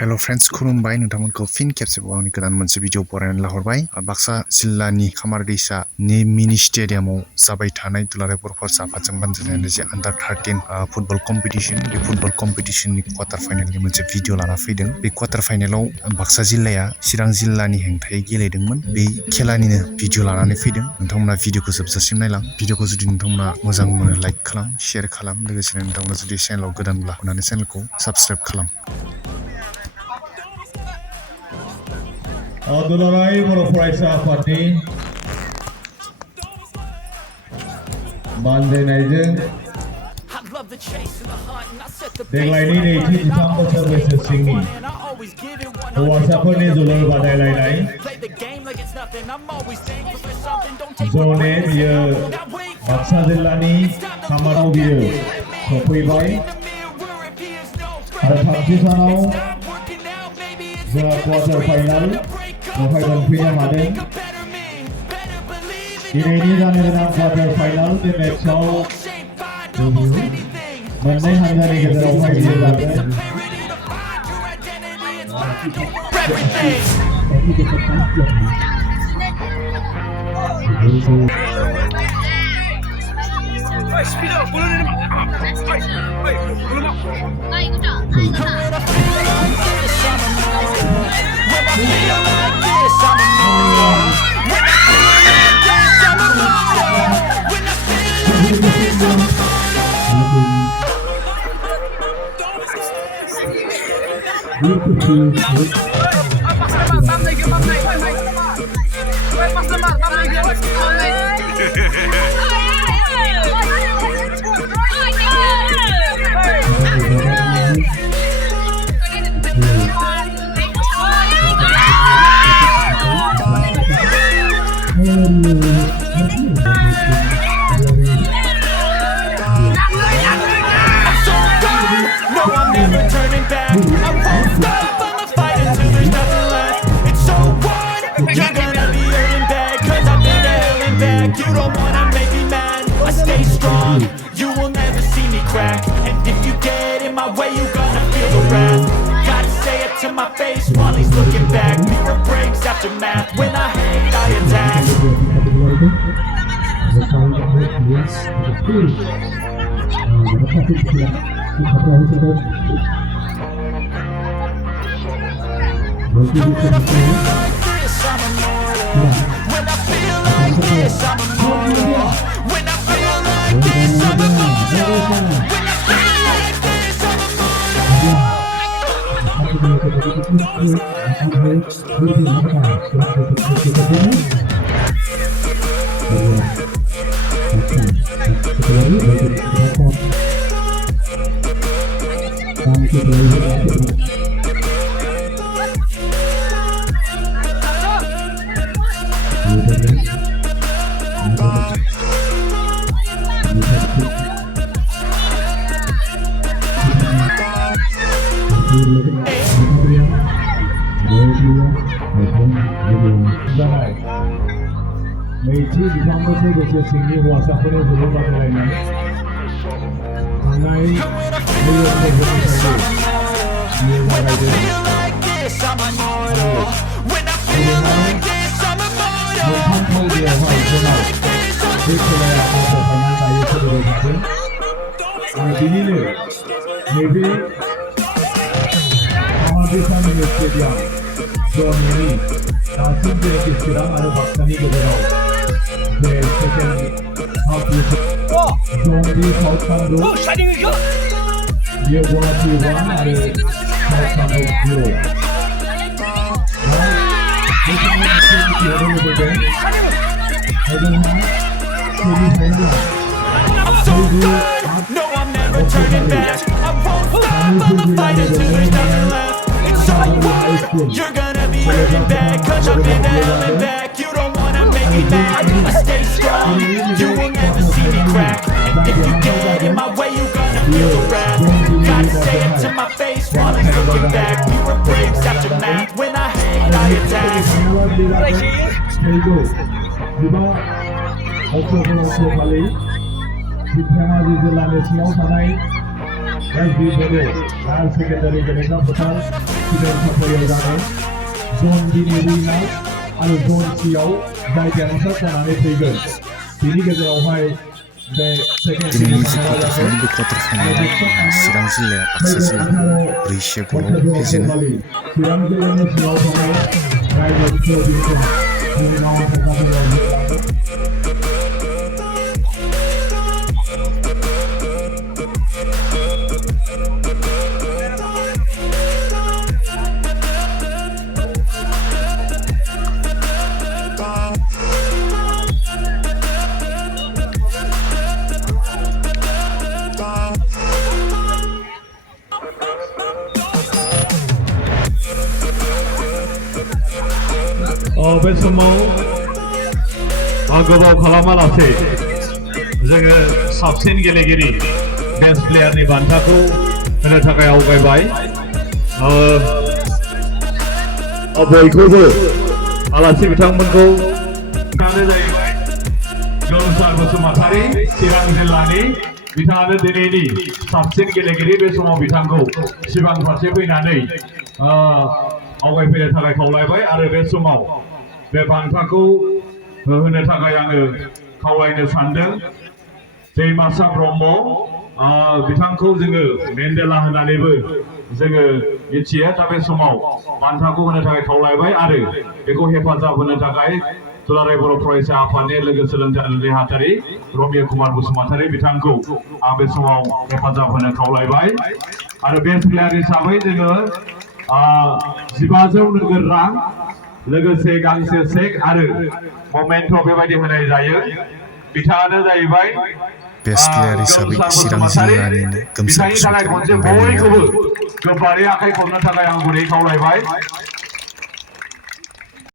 Hello friends खुलुमबाय नोंथांमोनखौ fin खेबसेबाव आंनि गोदान मोनसे भिडिअ बरायनानै लाहरबाय बाक्सा जिल्लानि खामारदैसानि मिनि स्टेडियामाव जाबाय थानाय दुलाराय बर' फरायसा आफादजों बानजायनाय जे आन्डार 13 फुटबल कम्पिटिशन बे फुटबल कम्पिटिशननि क्वार्टार फाइनालनि मोनसे भिडिअ लाना फैदों बे क्वार्टार फाइनालाव बाक्सा जिल्लाया चिरां जिल्लानि हेंथायै गेलेदोंमोन बे खेलानिनो भिडिअ लानानै फैदों नोंथांमोना भिडिअखौ जोबजासिम नायलां भिडिअखौ जुदि नोंथांमोना मोजां मोनो लाइक खालाम शेयार खालाम लोगोसेनो नोंथांमोना जुदि चेनेलाव गोदानब्ला अननानै चेनेलखौ साबस्क्राइब खालाम दुलाराय बर' फरायसा आफादनि बानजायनायजों देग्लायनि नैथि 13 बोसोर बैसो सिंनि हौवासाफोरनि जोलुर बादायलायनाय जन ए बियो बाक्सा जिल्लानि खामाराव बियो सफैबाय आरो थामथि सानाव जोंहा क्वार्टार फाइनाल बेवहाय मोनफैनो हादों दिनैनि जानो गोनां क्वार्टार फाइनाल बे मेचआव मोननै हानजानि गेजेरावहाय बियो जागोन You don't wanna make me mad, I stay strong, you will never see me crack. And if you get in my way, you gonna feel the wrath. Gotta say it to my face while he's looking back. Mirror breaks after math, when I hate I attack. When I feel like this, I'm immortal. When I feel like this, I'm immortal. When I feel like this, I'm immortal. When I feel like this, I'm नैथि 13 बोसोर बैसो सिंनि हौवासाफोरनि जोलुर बादायलायनाय थांनाय बिनिनो नैबे खामारदैसानि स्टेडियाम ज'नि दासिम जे चिरां आरो बाक्सानि गेजेराव जे सेकेन्ड हाफ ज'नि साउथ कामरुप बियो गुवाहाटि 1 आरो south Kamrup 0 No, I'm never turning back. I won't stop, I'ma fight until there's nothing left. It's all what? You're gonna be hurting bad, cause I've been to hell and back. You don't wanna make me mad, I stay strong, you will never see me crack. And if you get in my way, you gonna feel the wrath. Gotta say it to my face while he's looking back. Mirror breaks after math, when I hate I attack. Dhemaji जिल्लानि सिङाव थानाय एसबि बोदो higher secondary गेलेग्रा फोथार field थाखोयाव जागोन जन बिनि विनार आरो जन सियाव जाय देरहासार जानानै फैगोन बेनि गेजेरावहाय बे सेकेन्ड दिनैनि जि सेमिफाइनालाव क्वार्टार जागोन फाइनाल बे क्वार्टार फाइनालाव चिरां जिल्लाया बाक्सा जिल्लाखौ 4-से गलाव फेजेनो चिरां जिल्लानि सिङाव थानाय रायजोफोर जोंनि नावा बे समाव गोबाव खालामालासे जोङो साबसिन गेलेगिरि बेस्ट प्लेयारनि बान्थाखौ होनो थाखाय आवगायबाय बयखौबो आलासि बिथांमोनखौ जाहैबाय जलसार बसुमतारी चिरां जिल्लानि बिथाङानो दिनैनि साबसिन गेलेगिरि बे समाव बिथांखौ सिगां फारसे फैनानै आवगायफैनो थाखाय खावलायबाय आरो बे समाव बे बान्थाखौ होनो थाखाय आङो खावलायनो सानदों दैमासा ब्रह्म बिथांखौ जोङो मेन्डेला होननानैबो जोङो मिथियो दा बे समाव बान्थाखौ होनो थाखाय खावलायबाय आरो बेखौ हेफाजाब होनो थाखाय दुलाराय बर' फरायसा आफादनि लोगो सोलोंथाइ नेहाथारि रबिय कुमार बसुमतारी बिथांखौ आं बे समाव हेफाजाब होनो खावलायबाय आरो बेस्ट प्लेयार हिसाबै जोङो 1500 नोगोर रां लोगोसे गांसे चेक आरो ममेन्ट बेबायदि होनाय जायो बिथाङानो जाहैबाय बेस्ट प्लेयार हिसाबै चिरां जिल्लानिनो गोमसार बिथांनि थाखाय खनसे बयखौबो गोबारै आखाइ खबनो थाखाय आं गुरै खावलायबाय